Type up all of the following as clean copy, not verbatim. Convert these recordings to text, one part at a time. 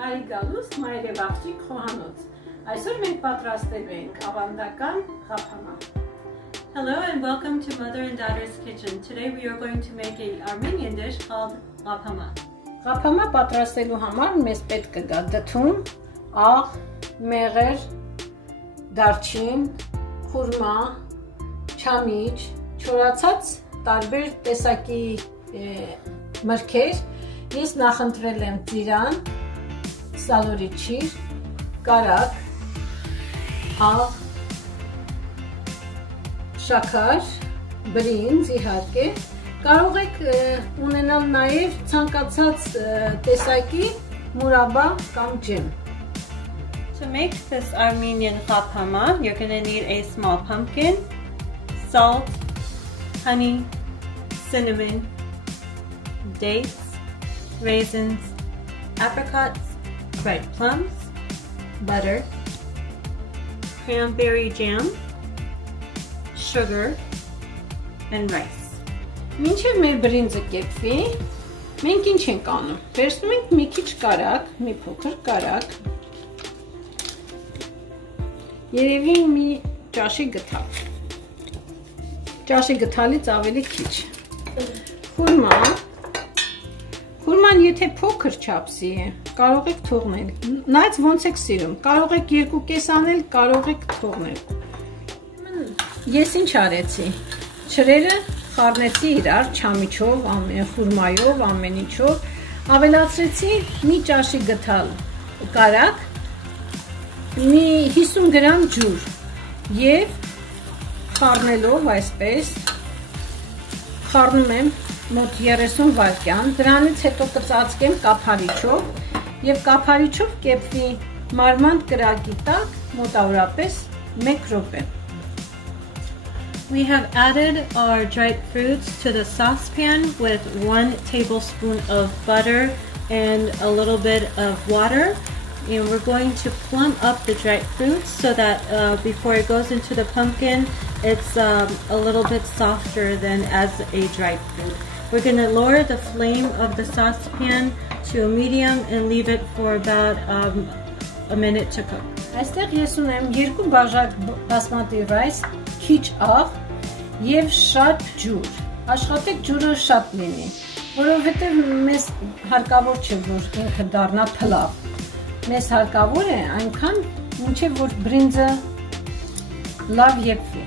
Բարի գալուստ մայրեվաղջիկ խոհանոց։ Այսօր մենք պատրաստելու ենք ավանդական ղափամա. Hello and welcome to Mother and Daughter's Kitchen. Today we are going to make an Armenian dish called Ghapama. Ղափամա պատրաստելու համար մեզ պետք կգա դդում, աղ, մեղր, դարչին, խուրմա, չամիչ, չորացած տարբեր տեսակի մրգեր։ Ես նախընտրել եմ ծիրան, սալորիչիր, կարակ, աղ, շաքար, բրինձ իհարկե։ Կարող եք ունենալ նաև ցանկացած տեսակի մուրաբա կամ ջեմ։ To make this Armenian ghapama, you're going to need a small pumpkin, salt, honey, cinnamon, dates, raisins, apricots, dried plums, butter, cranberry jam, sugar, and rice. Մինչև մեր բրինձը կեպվի, մենք ինչ ենք անում։ Վերցնում ենք մի քիչ կարակ, մի փոքր կարակ, երևի մի ճաշի գթալ։ Ճաշի գթալից ավելի քիչ։ Խուրմա։ Խուրման եթե փոքր չափսի է, կարող եք թողնել։ Նայած ոնց եք սիրում։ Կարող եք երկու կես անել, կարող եք թողնել։ Ես ինչ արեցի։ Չրերը խառնեցի իրար չամիչով, խուրմայով, ամեն ինչով, ավելացրեցի մի ճաշի գթալ կարակ, մի 50 գրամ ջուր եւ խառնելով այսպես խառնում եմ մոտ 30 վայրկյան, դրանից հետո կծածկեմ կափարիչով եւ կափարիչով կեպվի մարմանդ կրակի տակ մոտավորապես 1 րոպե. We have added our dried fruits to the saucepan with 1 tablespoon of butter and a little bit of water. And we're going to plum up the dried fruits so that before it goes into the pumpkin, it's a little bit softer than as a dried fruit. We're going to lower the flame of the saucepan to a medium and leave it for about a minute to cook. Այստեղ ես ունեմ 2 բաժակ բասմատի rice, քիչ աղ եւ շատ ջուր։ Աշխատեք ջուրը շատ լինի, որովհետեւ մեզ հարկավոր չէ որ ինքը դառնա փլավ։ Մեզ հարկավոր է այնքան, մինչև որ բրինձը լավ եփվի։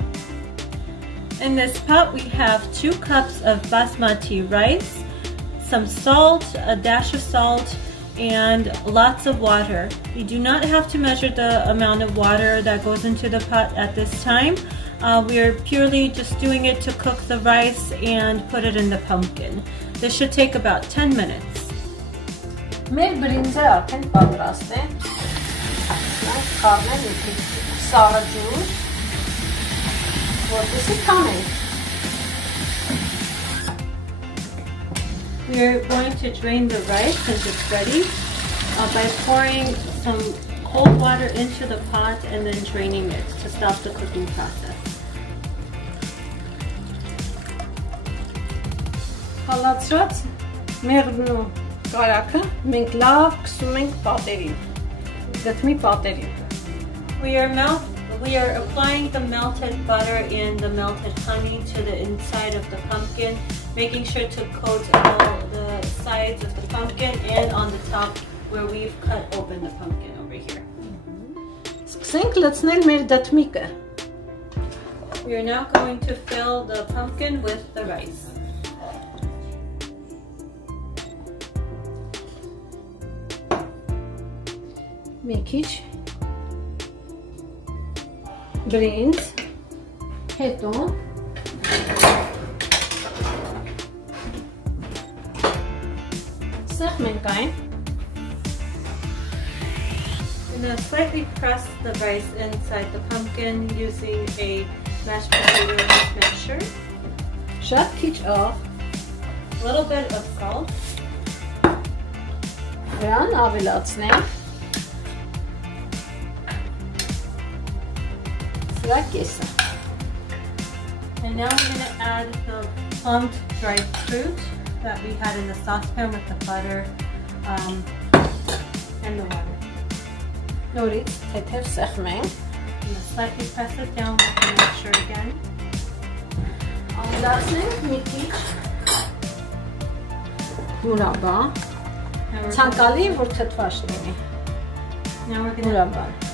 In this pot we have 2 cups of basmati rice, some salt, a dash of salt, and lots of water. You do not have to measure the amount of water that goes into the pot at this time. We are purely just doing it to cook the rice and put it in the pumpkin. This should take about 10 minutes. Մեր բրինձը արդեն պատրաստ է։ Մենք խառնել ենք սառը ջուր, որպեսզի քամենք։ We are going to drain the rice since it's ready by pouring some cold water into the pot and then draining it to stop the cooking process. Հալածրած մեղրն ու կարակը մենք լավ քսում ենք պատերին, դդմի պատերին։ We are applying the melted butter and the melted honey to the inside of the pumpkin, making sure to coat all the sides of the pumpkin and on the top where we've cut open the pumpkin over here. Սկսենք լցնել մեր դդմիկը։ We are now going to fill the pumpkin with the rice. Մի քիչ բրինձ, հետո սեղմենք այն։ Now slightly press the rice inside the pumpkin using a mashed potato mixture. Շատ քիչ աղ, A little bit of salt. Դրան ավելացնենք սրա կեսը։ And now we're going to add the plumped dried fruit that we had in the saucepan with the butter and the water. Նորից թեթև սեղմենք. Slightly press it down with the mixture again. Անդացնենք մի քիչ մուրաբա. Ցանկալի որ թթված լինի. Now we're going to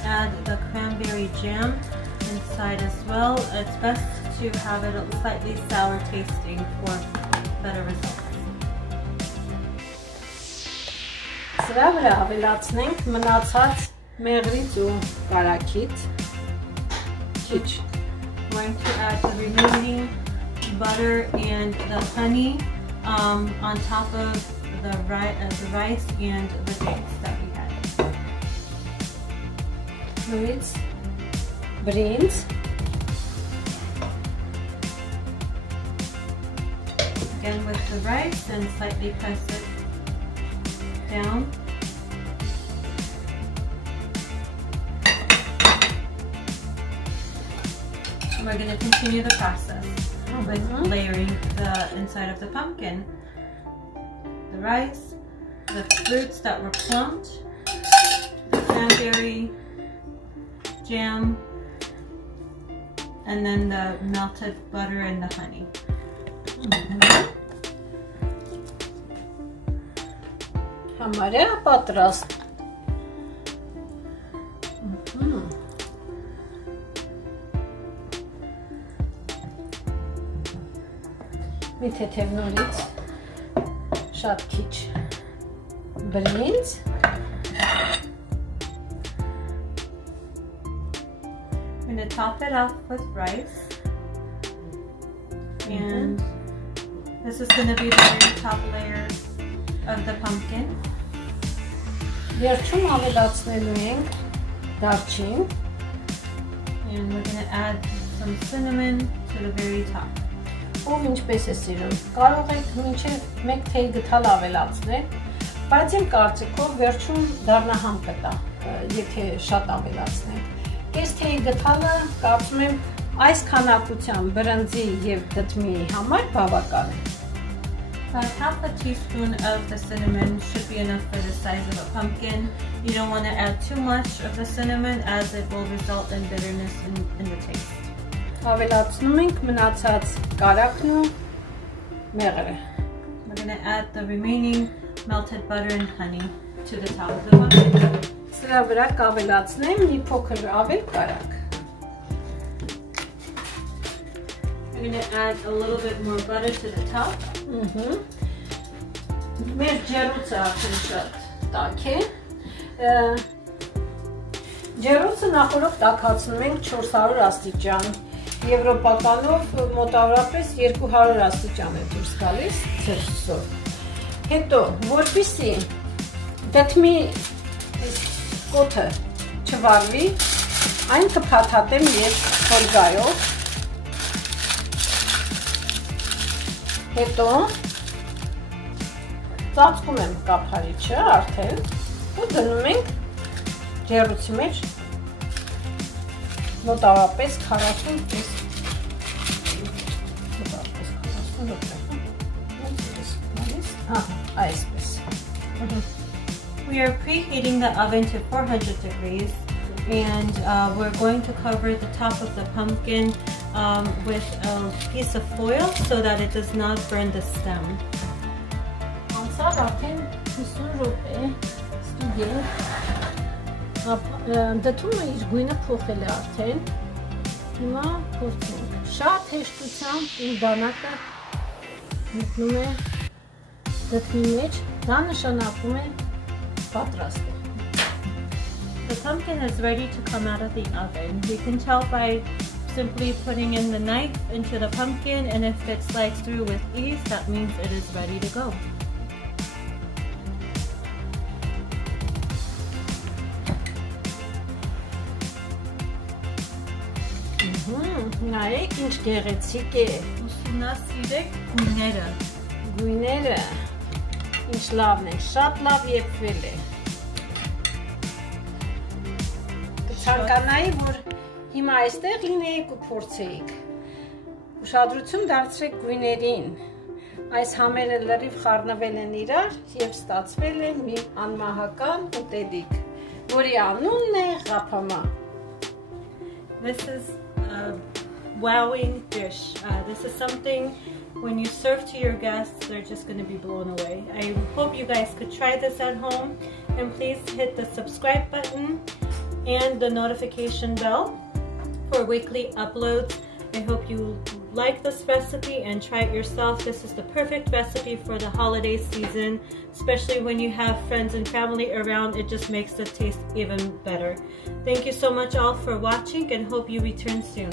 add the cranberry jam inside as well. It's best to have it slightly sour tasting for better results. Սրա վրա ավելացնենք մնացած մեղրից ու կարագից. Քիչ. We're going to add the remaining butter and the honey on top of the rice and the dates that we had. Նույնից բրինձ. Again with the rice and slightly press it down. We're going to continue the process with layering the inside of the pumpkin. The rice, the fruits that were plumped, the cranberry jam, and then the melted butter and the honey. Համարյա պատրաստ. Մի թեթև նորից շատ քիչ բրինձ. I'm going to top it off with rice. And this is going to be the very top layer of the pumpkin. Վերջում ավելացնելու ենք դարչին. And we're going to add some cinnamon to the very top. Ով ինչպես է սիրում, կարող եք մինչև մեկ թեյ գթալ ավելացնել, բայց իմ կարծիքով վերջում դառնահամ կտա, եթե շատ ավելացնենք։ Կես թեյ գթալը կարծում եմ այս քանակության բրնձի եւ դդմի համար բավական է։ About half a teaspoon of the cinnamon should be enough for the size of a pumpkin. You don't want to add too much of the cinnamon as it will result in bitterness in the taste. Ավելացնում ենք մնացած կարագն ու մեղրը։ We're going to add the remaining melted butter and honey to the top of the pumpkin. Սրա վրա կավելացնեմ մի փոքր ավել կարագ։ We're going to add a little bit more butter to the top. Մեր ջեռուցը արդեն շատ տաք է։ Ջեռուցը նախորդ տաքացնում ենք 400 աստիճան։ Եվրոպականով մոտավորապես 200 աստիճան է դուրս գալիս ցելսիուսով։ Հետո, որպեսզի դդմի կոթը չվարվի, այն կփաթաթեմ ես ֆոլգայով։ Հետո ծածկում եմ կափարիչը արդեն ու դնում ենք ջեռուցի մեջ մոտավորապես 40 այսպես։ We are preheating the oven to 400 degrees and we're going to cover the top of the pumpkin with a piece of foil so that it does not burn the stem. Անցավ արդեն 50 րոպե ստուգենք։ Դդումը իր գույնը փոխել է արդեն։ Հիմա փորձենք։ Շատ հեշտությամբ իմ դանակը մտնում է դդմի մեջ, դա նշանակում է պատրաստ է։ The pumpkin is ready to come out of the oven. You can tell by simply putting in the knife into the pumpkin, and if it slides through with ease, that means it is ready to go. Նայեք ինչ գեղեցիկ է։ Ուսումնասիրեք գույները։ Գույները ինչ լավն է, շատ լավ եփվել է։ Կցանկանայի, որ հիմա այստեղ լինեիք ու փորձեիք։ Ուշադրություն դարձրեք գույներին։ Այս համերը լրիվ խառնվել են իրար եւ ստացվել է մի անմահական ուտելիք, որի անունն է Ghapama. This is a wowing dish. This is something when you serve to your guests, they're just going to be blown away. I hope you guys could try this at home, and please hit the subscribe button and the notification bell for weekly uploads. I hope you like this recipe and try it yourself. This is the perfect recipe for the holiday season, especially when you have friends and family around. It just makes the taste even better. Thank you so much all for watching, and hope you return soon.